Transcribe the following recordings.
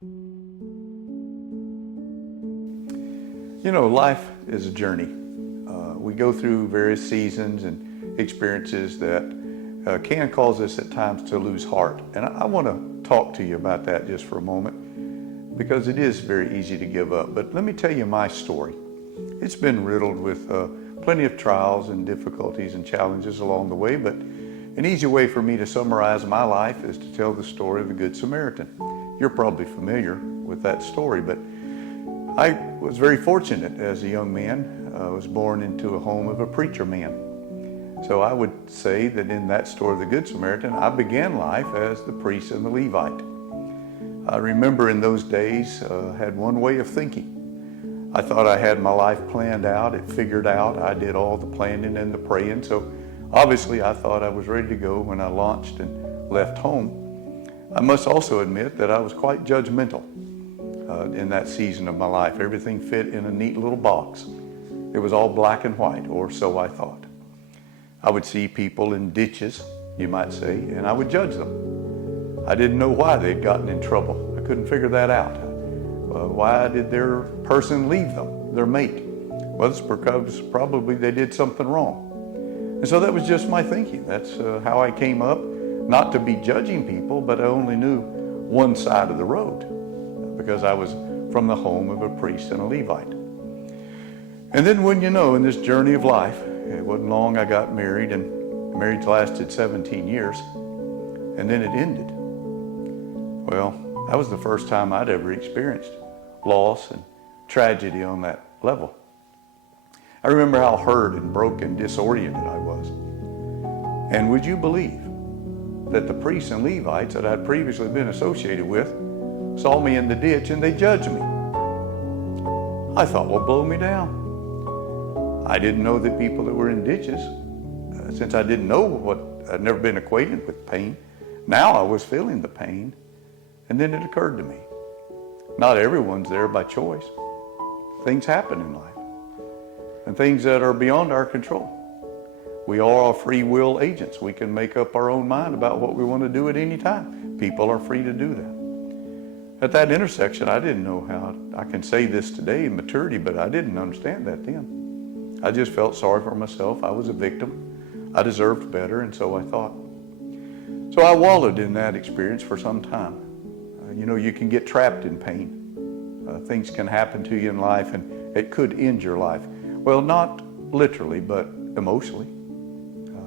You know, life is a journey. We go through various seasons and experiences that can cause us at times to lose heart. And I want to talk to you about that just for a moment, because it is very easy to give up. But let me tell you my story. It's been riddled with plenty of trials and difficulties and challenges along the way, but an easy way for me to summarize my life is to tell the story of the Good Samaritan. You're probably familiar with that story, but I was very fortunate as a young man. I was born into a home of a preacher man. So I would say that in that story of the Good Samaritan, I began life as the priest and the Levite. I remember in those days, had one way of thinking. I thought I had my life planned out, it figured out. I did all the planning and the praying. So obviously I thought I was ready to go when I launched and left home. I must also admit that I was quite judgmental in that season of my life. Everything fit in a neat little box. It was all black and white, or so I thought. I would see people in ditches, you might say, and I would judge them. I didn't know why they'd gotten in trouble. I couldn't figure that out. Why did their person leave them, their mate? Well, it's because probably they did something wrong. And so that was just my thinking. That's how I came up, not to be judging people, but I only knew one side of the road because I was from the home of a priest and a Levite. And then when you know, in this journey of life, it wasn't long I got married, and marriage lasted 17 years, and then it ended. Well, that was the first time I'd ever experienced loss and tragedy on that level. I remember how hurt and broken, disoriented I was. And would you believe that the priests and Levites that I'd previously been associated with saw me in the ditch and they judged me? I thought, well, blow me down. I didn't know that people that were in ditches, since I didn't know I'd never been acquainted with pain, now I was feeling the pain. And then it occurred to me, not everyone's there by choice. Things happen in life, and things that are beyond our control. We are all free will agents. We can make up our own mind about what we want to do at any time. People are free to do that. At that intersection, I didn't know how. I can say this today in maturity, but I didn't understand that then. I just felt sorry for myself. I was a victim. I deserved better, and so I thought. So I wallowed in that experience for some time. You know, you can get trapped in pain. Things can happen to you in life, and it could end your life. Well, not literally, but emotionally.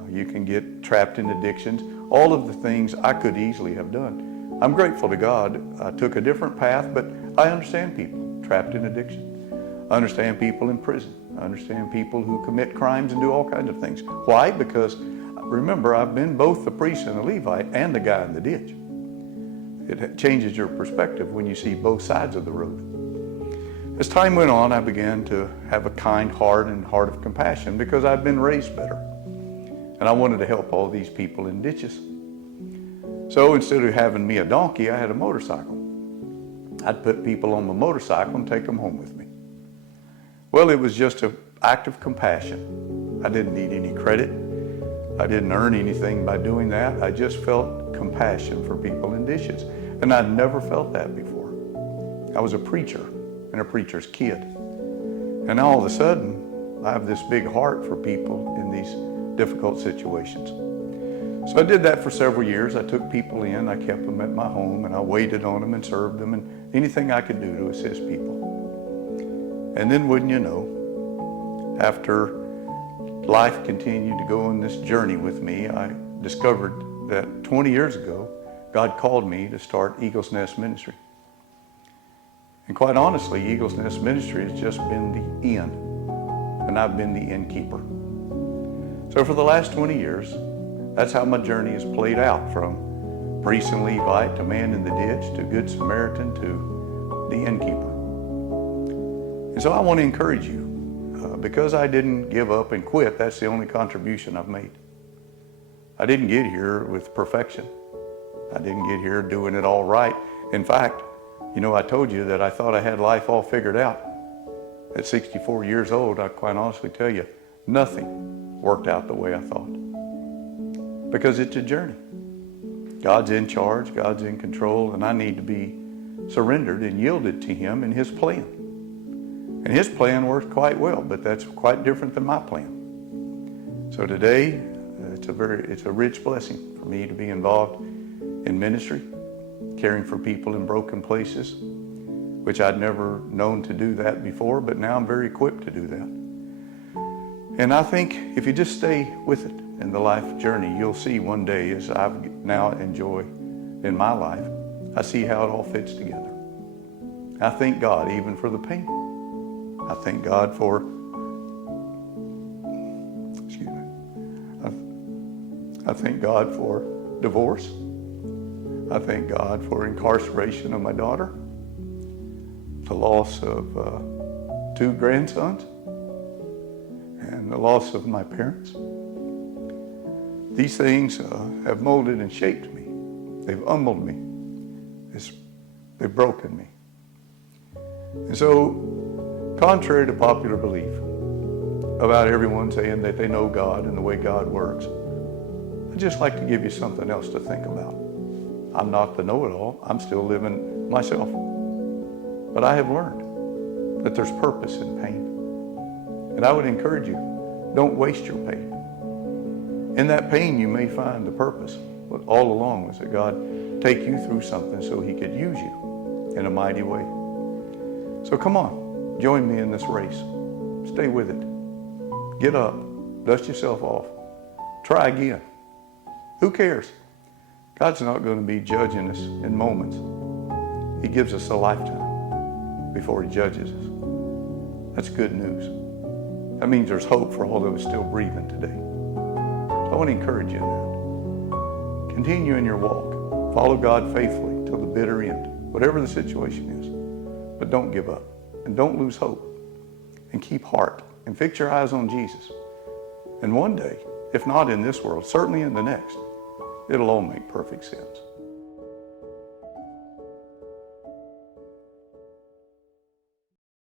You can get trapped in addictions, all of the things I could easily have done. I'm grateful to God. I took a different path, but I understand people trapped in addiction. I understand people in prison. I understand people who commit crimes and do all kinds of things. Why? Because remember, I've been both the priest and the Levite and the guy in the ditch. It changes your perspective when you see both sides of the road. As time went on, I began to have a kind heart and heart of compassion because I'd been raised better. And I wanted to help all these people in ditches. So instead of having me a donkey, I had a motorcycle. I'd put people on my motorcycle and take them home with me. Well, it was just an act of compassion. I didn't need any credit. I didn't earn anything by doing that. I just felt compassion for people in ditches. And I'd never felt that before. I was a preacher and a preacher's kid. And now all of a sudden, I have this big heart for people in these difficult situations. So I did that for several years. I took people in, I kept them at my home, and I waited on them and served them and anything I could do to assist people. And then wouldn't you know, after life continued to go on this journey with me, I discovered that 20 years ago, God called me to start Eagles Nest Ministry. And quite honestly, Eagles Nest Ministry has just been the inn, and I've been the innkeeper. So for the last 20 years, that's how my journey has played out, from priest and Levite to man in the ditch to Good Samaritan to the innkeeper. And so I want to encourage you, because I didn't give up and quit. That's the only contribution I've made. I didn't get here with perfection. I didn't get here doing it all right. In fact, you know, I told you that I thought I had life all figured out. At 64 years old, I quite honestly tell you, nothing worked out the way I thought. Because it's a journey. God's in charge, God's in control, and I need to be surrendered and yielded to Him and His plan. And His plan worked quite well, but that's quite different than my plan. So today, it's a rich blessing for me to be involved in ministry, caring for people in broken places, which I'd never known to do that before, but now I'm very equipped to do that. And I think if you just stay with it in the life journey, you'll see one day, as I've now enjoy in my life, I see how it all fits together. I thank God even for the pain. I thank God for, I thank God for divorce. I thank God for incarceration of my daughter, the loss of 2 grandsons, and the loss of my parents. These things have molded and shaped me. They've humbled me. They've broken me. And so, contrary to popular belief about everyone saying that they know God and the way God works, I'd just like to give you something else to think about. I'm not the know-it-all. I'm still living myself. But I have learned that there's purpose in pain. And I would encourage you, don't waste your pain. In that pain, you may find the purpose. But all along was that God take you through something so He could use you in a mighty way. So come on, join me in this race. Stay with it. Get up, dust yourself off. Try again. Who cares? God's not going to be judging us in moments. He gives us a lifetime before He judges us. That's good news. That means there's hope for all those still breathing today. So I want to encourage you in that. Continue in your walk. Follow God faithfully till the bitter end, whatever the situation is. But don't give up and don't lose hope. And keep heart and fix your eyes on Jesus. And one day, if not in this world, certainly in the next, it'll all make perfect sense.